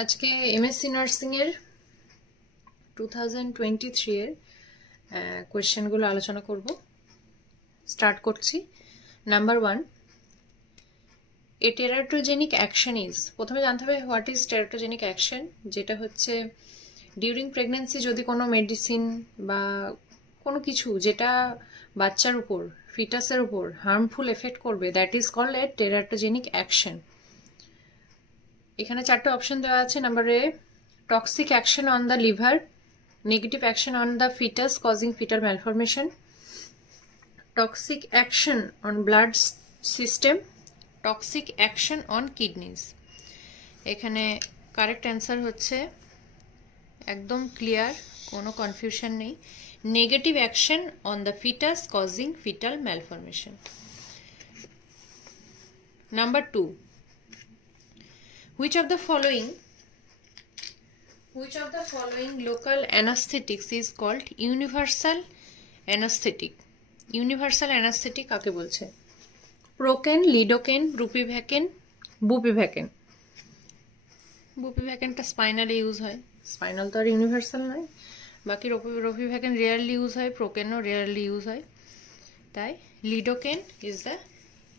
আজকে MSc nursing এর 2023 এর কোশ্চেনগুলো আলোচনা করব। স্টার্ট করছি। Number 1, A teratogenic action is, প্রথমে জানতে হবে হোয়াট ইজ টেরাটোজেনিক অ্যাকশন, যেটা হচ্ছে ডিউরিং প্রেগন্যান্সি যদি কোনো মেডিসিন বা কোনো কিছু যেটা বাচ্চার উপর, ফিটাসের উপর হার্মফুল এফেক্ট করবে, that is called a teratogenic action. এখানে চারটে অপশন দেওয়া আছে। Number A, toxic action on the liver, negative action on the foetus causing foetal malformation, toxic action on blood system, toxic action on kidneys. এখানে correct answer হচ্ছে একদম clear, কোনো confusion নেই, negative action on the foetus causing foetal malformation. Number 2, which of the following local anesthetics is called universal anesthetic? Universal anesthetic কাকে বলছে? প্রোকেন, lidocaine, রুপিভ্যাকেন, বুপিভ্যাকেন। বুপিভ্যাকেনটা স্পাইনালে use হয়, spinal তো আর universal নয়। বাকি রুপিভ্যাকেন রেয়ারলি ইউজ হয়, প্রোকেনও রেয়ারলি ইউজ হয়। তাই lidocaine is the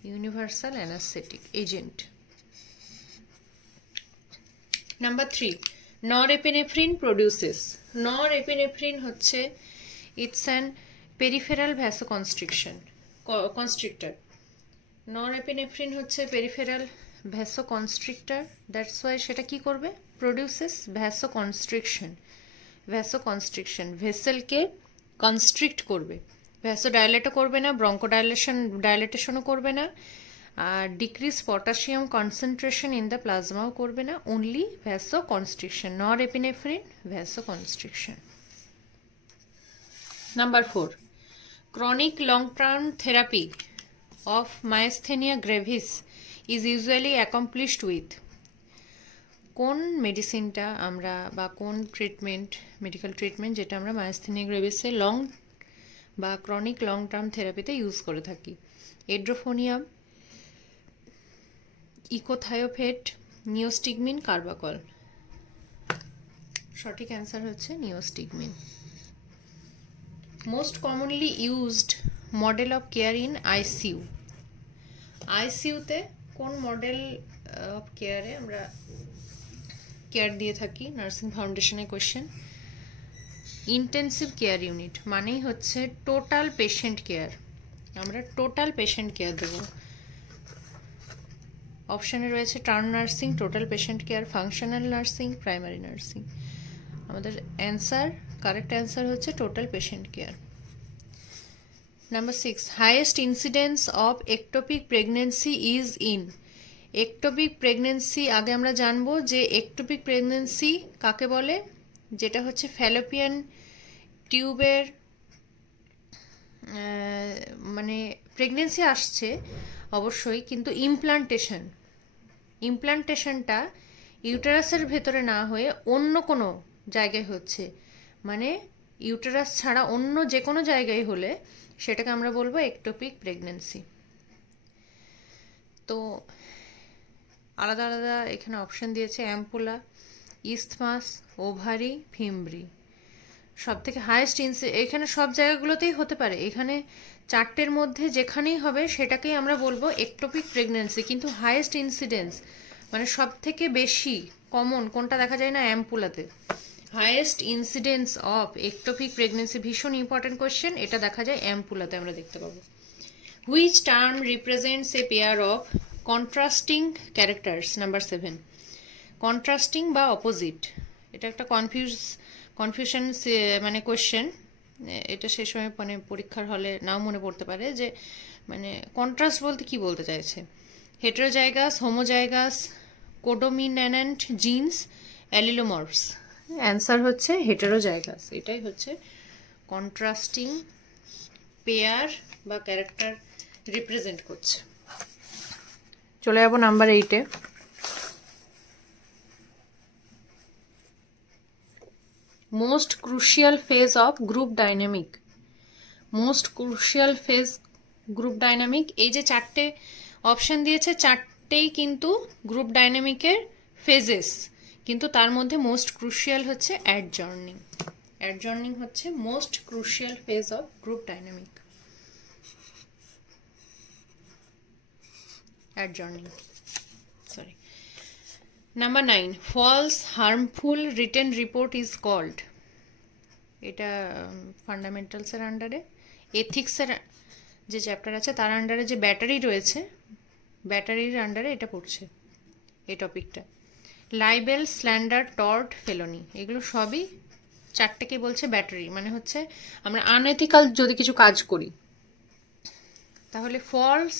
universal anaesthetic agent. Number 3, norepinephrine produces. Norepinephrine হচ্ছে it's an peripheral vasoconstrictor. Norepinephrine হচ্ছে পেরিফেরাল ভ্যাসোকনস্ট্রিক্টর, দ্যাটস ওয়াই সেটা কি করবে? প্রডিউসেস ভ্যাসোকনস্ট্রিকশন, ভেসেলকে কনস্ট্রিক্ট করবে। ভ্যাসোডাইলেটও করবে না, ব্রঙ্কোডাইলেটেশনও করবে না, আর decrease potassium concentration in the প্লাজমাও করবে না, only vasoconstriction. Norepinephrine vasoconstriction. Number 4, chronic long-term therapy of myasthenia gravis is usually accomplished with, কোন মেডিসিনটা আমরা বা কোন মেডিকেল ট্রিটমেন্ট যেটা আমরা মায়াস্থেনিয়া গ্রেভিসে লং বা ক্রনিক লং টার্ম থেরাপিতে ইউজ করে থাকি? Edrophonium, echothiophate, neostigmine, carbachol. সঠিক অ্যান্সার হচ্ছে neostigmine. Most commonly used model of care in ICU. আইসিইউতে কোন মডেল অফ কেয়ারে আমরা কেয়ার দিয়ে থাকি? নার্সিং ফাউন্ডেশনের কোয়েশ্চেন। ইন্টেন্সিভ কেয়ার ইউনিট মানেই হচ্ছে টোটাল পেশেন্ট কেয়ার, আমরা টোটাল পেশেন্ট কেয়ার দেব। অপশানে রয়েছে turn nursing, total patient care, functional nursing, primary nursing. আমাদের কারেক্ট অ্যান্সার হচ্ছে total patient care. Number 6, highest incidence of ectopic pregnancy is in. Ectopic pregnancy আগে আমরা জানবো যে একটোপিক প্রেগনেন্সি কাকে বলে, যেটা হচ্ছে ফ্যালোপিয়ান টিউবের মানে প্রেগনেন্সি আসছে অবশ্যই, কিন্তু ইমপ্লান্টেশনটা ইউটেরাসের ভেতরে না হয়ে অন্য কোনো জায়গায় হচ্ছে, মানে ইউটেরাস ছাড়া অন্য যে কোনো জায়গায় হলে সেটাকে আমরা বলবো একটোপিক প্রেগনেন্সি। তো আলাদা আলাদা এখানে অপশন দিয়েছে, অ্যাম্পুলা, ইস্থমাস, ওভারি, ফিমব্রি। সব থেকে হাইয়েস্ট এখানে সব জায়গাগুলোতেই হতে পারে, এখানে চারটের মধ্যে যেখানেই হবে সেটাকেই আমরা বলবো একটোপিক প্রেগনেন্সি। কিন্তু হাইয়েস্ট ইনসিডেন্স মানে সব থেকে বেশি কমন কোনটা দেখা যায় না? অ্যাম্পুলাতে। Highest incidence of ectopic pregnancy ভীষণ ইম্পর্টেন্ট কোয়েশ্চেন, এটা দেখা যায় অ্যাম্পুলাতে, আমরা দেখতে পাবো। Which term represents a pair of contrasting characters? Number 7, contrasting বা অপোজিট, এটা একটা কনফিউশন মানে কোয়েশ্চেন। এটা সে সময় মানে পরীক্ষার হলে নাও মনে পড়তে পারে যে মানে কন্ট্রাস্ট বলতে কি বলতে চাইছে। Heterozygous, homozygous, codominant genes, allelomorphs. Answer হচ্ছে হেটেরোজাইগাস। এটাই হচ্ছে কন্ট্রাস্টিং পেয়ার বা ক্যারেক্টার রিপ্রেজেন্ট করছে। চলে যাবো নাম্বার 8-এ। Most crucial phase of group dynamic. এই যে চারটে অপশন দিয়েছে, চারটেই কিন্তু গ্রুপ ডাইনামিকের ফেজেস, কিন্তু তার মধ্যে মোস্ট ক্রুশিয়াল হচ্ছে অ্যাডজর্নিং। অ্যাডজর্নিং হচ্ছে most crucial phase of group dynamic. Adjourning, sorry. Number 9, false harmful written report is called. এটা ফান্ডামেন্টালসের আন্ডারে, এথিক্সের যে চ্যাপ্টার আছে তার আন্ডারে যে ব্যাটারি রয়েছে, ব্যাটারির আন্ডারে এটা পড়ছে এই টপিকটা। লাইবেল, স্ল্যান্ডার, টর্ট, ফেলোনি, এগুলো সবই চারটেকে বলছে ব্যাটারি, মানে হচ্ছে আমরা আনএথিক্যাল যদি কিছু কাজ করি। তাহলে ফলস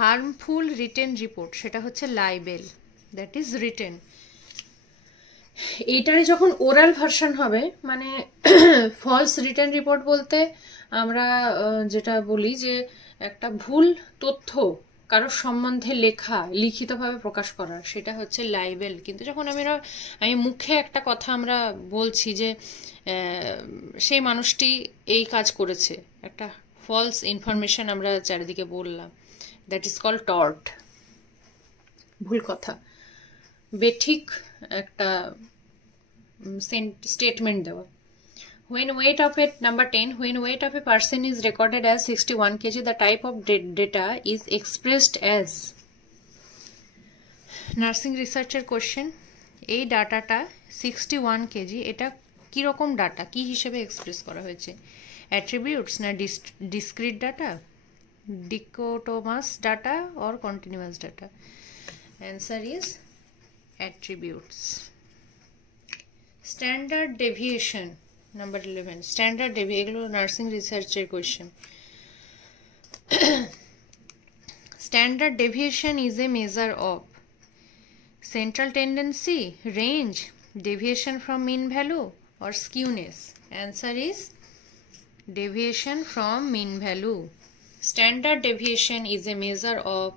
হার্মফুল রিটেন রিপোর্ট সেটা হচ্ছে লাইবেল, দ্যাট ইজ রিটেন। এইটারে যখন ওরাল ভার্সন হবে, মানে ফলস রিটেন রিপোর্ট বলতে আমরা যেটা বলি যে একটা ভুল তথ্য কারোর সম্বন্ধে লেখা, লিখিতভাবে প্রকাশ করা, সেটা হচ্ছে লাইবেল। কিন্তু যখন আমি মুখে একটা কথা আমরা বলছি যে সেই মানুষটি এই কাজ করেছে, একটা ফলস ইনফরমেশন আমরা চারিদিকে বললাম, দ্যাট ইজ কল্ড টর্ট, ভুল কথা, বেঠিক একটা স্টেটমেন্ট দেওয়া। When weight of a number 10, when weight of a person is recorded as 61 kg, the type of data is expressed as. Nursing রিসার্চের কোশ্চেন, এই ডাটাটা 61 কেজি, এটা কি রকম ডাটা, কি হিসেবে এক্সপ্রেস করা হয়েছে? অ্যাট্রিবিউটস না discrete data, dichotomous data or continuous data? Answer is attributes. Standard deviation number 11, standard deviation, এগুলো নার্সিং রিসার্চের question. Standard deviation is a measure of central tendency, range, deviation from mean value or skewness? Answer is deviation from mean value. Standard deviation is a measure of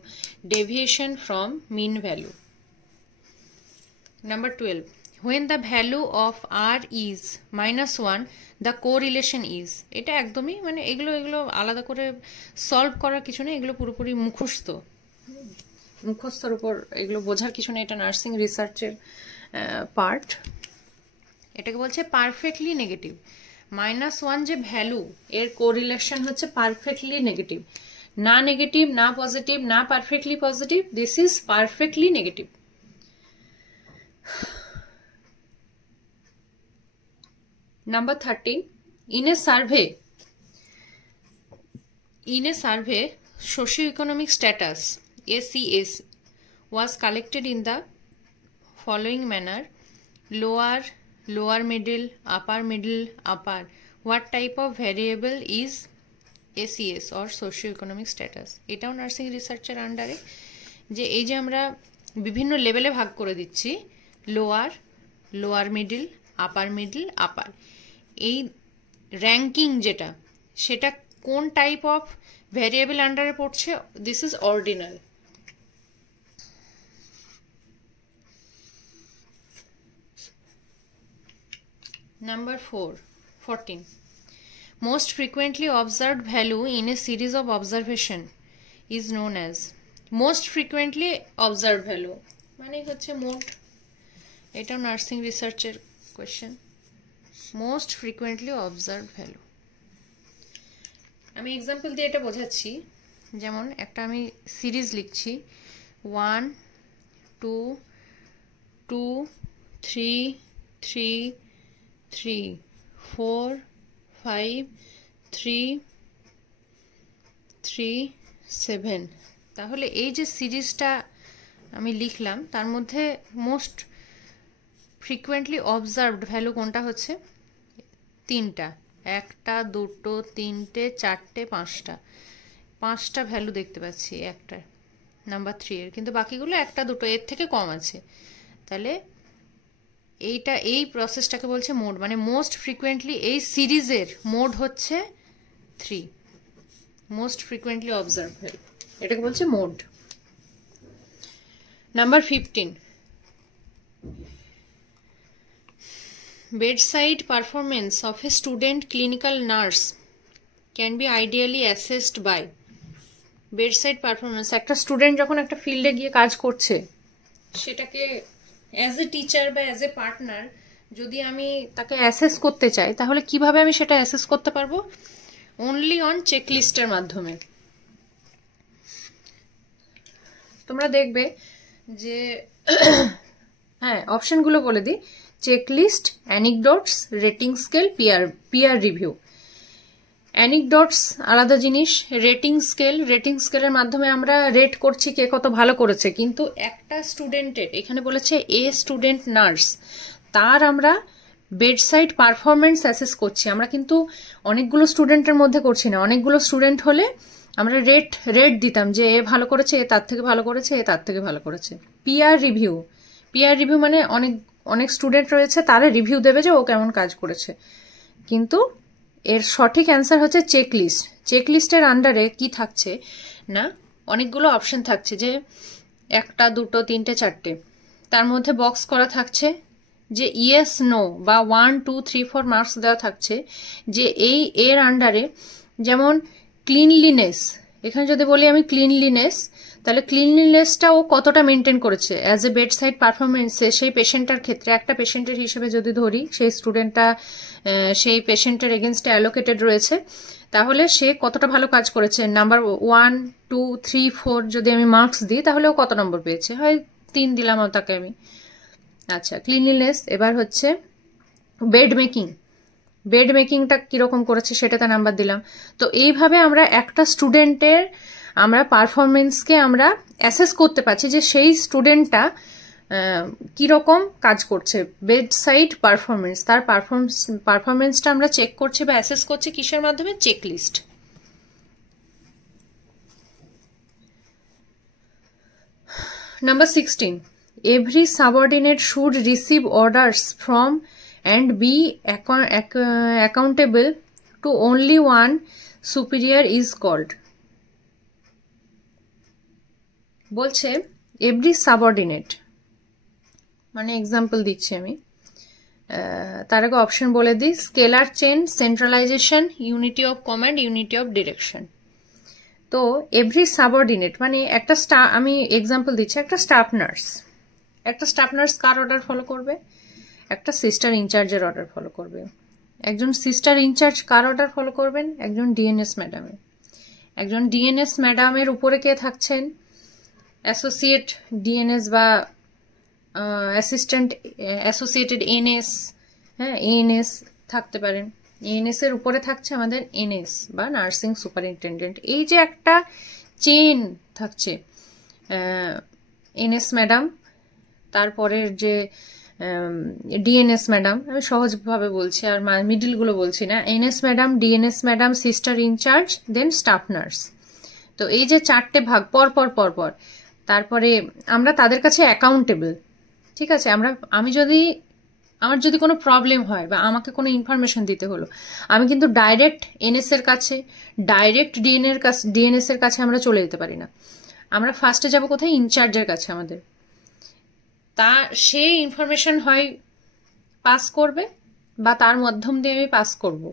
deviation from mean value. Number 12, when the value of r is -1, the correlation is. এটা একদমই মানে এগুলো আলাদা করে solve করার কিছু নেই, এগুলো পুরোপুরি মুখস্থর উপর, এগুলো বোঝার কিছু নেই, এটা নার্সিং রিসার্চের পার্ট। এটাকে বলছে পারফেক্টলি নেগেটিভ। -1 যে ভ্যালু, এর কোরিলেশন হচ্ছে পারফেক্টলি নেগেটিভ, না নেগেটিভ, না পজিটিভ, না perfectly positive, this is perfectly negative. Number 13, in a survey, socio-economic status, ACS, was collected in the following manner: lower middle, upper middle, upper. What type of variable is ACS or socio-economic status? এটাও nursing রিসার্চের আন্ডারে, যে এই যে আমরা বিভিন্ন লেভেলে ভাগ করে দিচ্ছি, লোয়ার মিডল, আপার মিডল, আপার, এই র্যাঙ্কিং যেটা, সেটা কোন টাইপ অফ ভ্যারিয়েবল আন্ডারে পড়ছে? This is ordinal. Number 14, most frequently observed value in a series of observation is known as. Most frequently observed value মানে হচ্ছে মোড, এটাও নার্সিং রিসার্চের question. Most frequently observed value, আমি এক্সাম্পল দিয়ে এটা বোঝাচ্ছি। যেমন একটা আমি সিরিজ লিখছি, 1 2 2 3 3 3 4 5 3 3 7। তাহলে এই যে সিরিজটা আমি লিখলাম, তার মধ্যে মোস্ট ফ্রিকুয়েন্টলি অবজার্ভড ভ্যালু কোনটা হচ্ছে? 3টা, 1টা 2টো 3টে 4টে 5টা ভ্যালু দেখতে পাচ্ছি একটা নাম্বার 3 এর, কিন্তু বাকিগুলো 1টা 2টো, এর থেকে কম আছে। তাহলে এই প্রসেসটাকে বলছে মোড, মানে মোস্ট ফ্রিকুয়েন্টলি এই সিরিজের মোড হচ্ছে 3, মোস্ট ফ্রিকুয়েন্টলি অবজার্ভ ভ্যালু, এটাকে বলছে mode. Number 15, bedside performance of a student clinical nurse can be ideally assessed by. Bedside performance, একটা স্টুডেন্ট যখন একটা ফিল্ডে গিয়ে কাজ করছে, সেটাকে অ্যাজ এ টিচার বা অ্যাজ এ পার্টনার যদি আমি তাকে অ্যাসেস করতে চাই, তাহলে কিভাবে আমি সেটা অ্যাসেস করতে পারবো? অনলি অন চেকলিস্টের মাধ্যমে। তোমরা দেখবে যে হ্যাঁ, অপশনগুলো বলে দিই: checklist, anecdotes, rating scale, peer review. Anecdotes আলাদা জিনিস, রেটিং স্কেলের মাধ্যমে আমরা রেট করছি কে কত ভালো করেছে, কিন্তু একটা স্টুডেন্টের, এখানে বলেছে এ স্টুডেন্ট নার্স, তার আমরা বেডসাইড পারফরমেন্স অ্যাসেস করছি। আমরা কিন্তু অনেকগুলো স্টুডেন্টের মধ্যে করছি না, অনেকগুলো স্টুডেন্ট হলে আমরা রেট দিতাম যে এ ভালো করেছে, এ তার থেকে ভালো করেছে, এ তার থেকে ভালো করেছে। পিয়ার রিভিউ মানে অনেক স্টুডেন্ট রয়েছে, তারা রিভিউ দেবে যে ও কেমন কাজ করেছে। কিন্তু এর সঠিক অ্যান্সার হচ্ছে চেকলিস্টের আন্ডারে কি থাকছে না, অনেকগুলো অপশন থাকছে, যে 1, 2, 3, 4, তার মধ্যে বক্স করা থাকছে যে ইয়েস নো বা 1, 2, 3, 4 মার্কস দেওয়া থাকছে যে এর আন্ডারে, যেমন ক্লিনলিনেস। এখানে যদি বলি আমি ক্লিনলিনেস, তাহলে ক্লিনলিনেসটা ও কতটা মেনটেন করেছে অ্যাজ এ বেডসাইড পারফরমেন্সে সেই পেশেন্টটার ক্ষেত্রে। একটা পেশেন্টের হিসেবে যদি ধরি, সেই স্টুডেন্টটা সেই পেশেন্টের এগেনস্টে অ্যালোকেটেড রয়েছে, তাহলে সে কতটা ভালো কাজ করেছে। নাম্বার 1, 2, 3, 4 যদি আমি মার্কস দিই, তাহলে ও কত নম্বর পেয়েছে, হয় 3 দিলাম তাকে আমি। আচ্ছা, ক্লিনলিনেস। এবার হচ্ছে বেড মেকিংটা কিরকম করেছে সেটাতে নাম্বার দিলাম। তো এইভাবে আমরা একটা স্টুডেন্টের আমরা পারফরমেন্সকে আমরা অ্যাসেস করতে পারছি যে সেই স্টুডেন্টটা কিরকম কাজ করছে। বেডসাইড পারফরমেন্স, তার পারফরমেন্সটা আমরা চেক করছি বা অ্যাসেস করছি কিসের মাধ্যমে? Checklist. Number 16. Every subordinate should receive orders from and be accountable to only one superior is called. বলছে এভরি সাবঅর্ডিনেট, মানে এক্সাম্পল দিচ্ছি আমি, তার আগে অপশন বলে দিই: scalar chain, centralisation, unity of command, unity of direction. তো এভরি সাবঅর্ডিনেট মানে একটা আমি এক্সাম্পল দিচ্ছি, একটা স্টাফ নার্স কার অর্ডার ফলো করবে? একটা সিস্টার ইনচার্জের অর্ডার ফলো করবে। একজন সিস্টার ইনচার্জ কার অর্ডার ফলো করবেন? একজন ডিএনএস ম্যাডামের। একজন ডিএনএস ম্যাডামের উপরে কে থাকছেন? অ্যাসোসিয়েট ডিএনএস বা অ্যাসোসিয়েটেড এনএস, হ্যাঁ, এএনএস থাকতে পারেন। এএনএস এর উপরে থাকছে আমাদের এনএস বা নার্সিং সুপারিনটেন্ডেন্ট। এই যে একটা চেন থাকছে, এনএস ম্যাডাম, তারপরের যে ডিএনএস ম্যাডাম, আমি সহজভাবে বলছি আর মিডিলগুলো বলছি না। NS madam, DNS madam, sister incharge, then staff nurse. তো এই যে 4টে ভাগ পর পর, তারপরে আমরা তাদের কাছে অ্যাকাউন্টেবল। ঠিক আছে, আমার যদি কোনো প্রবলেম হয় বা আমাকে কোনো ইনফরমেশন দিতে হলো, আমি কিন্তু ডাইরেক্ট এনএস এর কাছে, ডাইরেক্ট ডিএনএস এর কাছে আমরা চলে যেতে পারি না। আমরা ফার্স্টে যাব কোথায়? ইনচার্জের কাছে আমাদের। তা সে ইনফরমেশন হয় পাস করবে বা তার মাধ্যম দিয়ে আমি পাস করব।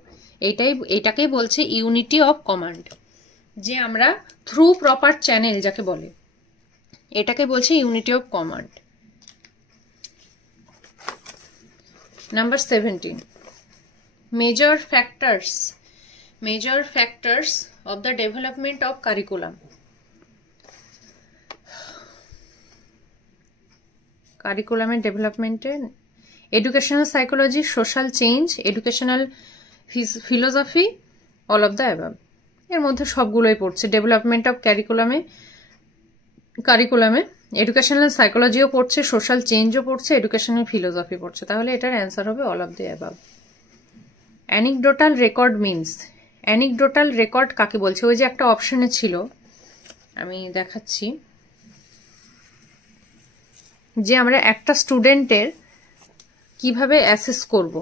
এটাকেই বলছে ইউনিটি অফ কমান্ড, যে আমরা থ্রু প্রপার চ্যানেল যাকে বলে, এটাকে বলছে unity of command. Number 17. Major factors of the development of curriculum. Curriculum development, educational psychology, social change, educational philosophy, all of the above. এর মধ্যে সবগুলোই পড়ছে। ডেভেলপমেন্ট অফ কারিকুলামে এডুকেশনাল সাইকোলজিও পড়ছে, সোশ্যাল চেঞ্জও পড়ছে, এডুকেশনাল ফিলোসফি পড়ছে। তাহলে এটার অ্যান্সার হবে all of the above. Anecdotal record means, anecdotal record কাকে বলছে? ওই যে একটা অপশনে ছিল, আমি দেখাচ্ছি, যে আমরা একটা স্টুডেন্টের কিভাবে অ্যাসেস করব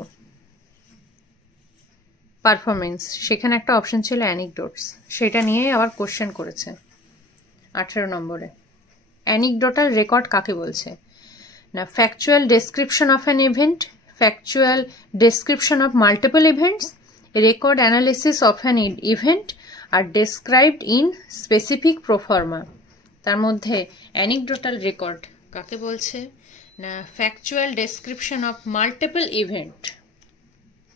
পারফরমেন্স, সেখানে একটা অপশন ছিল অ্যানিকডোটস। সেটা নিয়ে আবার কোশ্চেন করেছে 18 নম্বরে। অ্যানিকডোটাল রেকর্ড কাকে বলছে? না, factual description of an event, factual description of multiple events, record analysis of an event আর ডেসক্রাইবড ইন স্পেসিফিক প্রোফর্মা। তার মধ্যে অ্যানিকডোটাল রেকর্ড কাকে বলছে? Factual description of multiple event,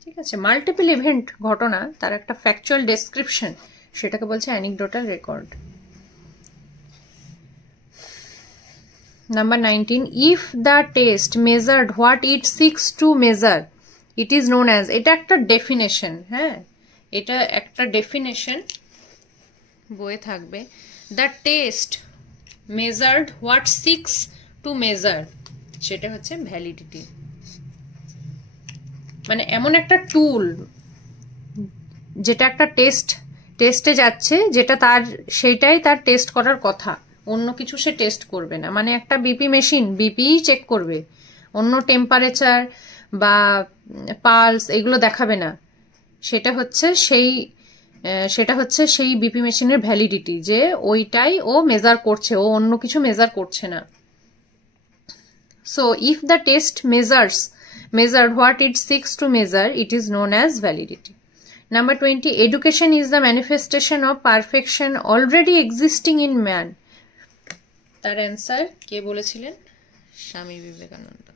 ঠিক আছে, মাল্টিপল ইভেন্ট ঘটনা তার একটা ফ্যাকচুয়াল ডেসক্রিপশন, সেটাকে বলছে anecdotal record. Number 19, if the test measured what it seeks to measure, it is known as, এটা একটা ডেফিনেশন, হ্যাঁ, এটা একটা ডেফিনেশন বইয়ে থাকবে। The test measured what seeks to measure, সেটা হচ্ছে ভ্যালিডিটি। মানে এমন একটা টুল যেটা একটা টেস্টে যাচ্ছে, যেটা তার সেইটাই তার টেস্ট করার কথা, অন্য কিছু সে টেস্ট করবে না। মানে একটা বিপি মেশিন বিপি চেক করবে, অন্য টেম্পারেচার বা পালস এগুলো দেখাবে না। সেটা হচ্ছে সেই বিপি মেশিনের ভ্যালিডিটি, যে ওইটাই ও মেজার করছে, ও অন্য কিছু মেজার করছে না। So if the test measured what it seeks to measure, it is known as validity. Number 20, education is the manifestation of perfection already existing in man. তার অ্যান্সার কে বলেছিলেন? স্বামী বিবেকানন্দ।